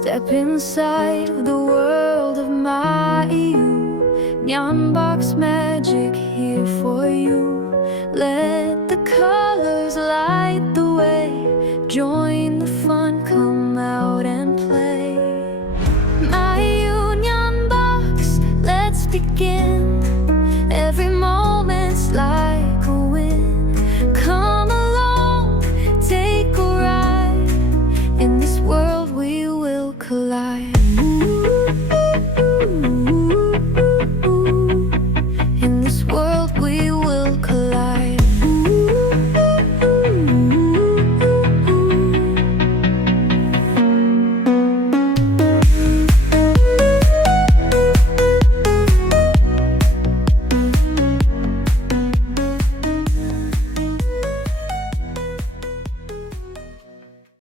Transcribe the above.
Step inside the world of Maaiyu Nyanbox magic here for you. Let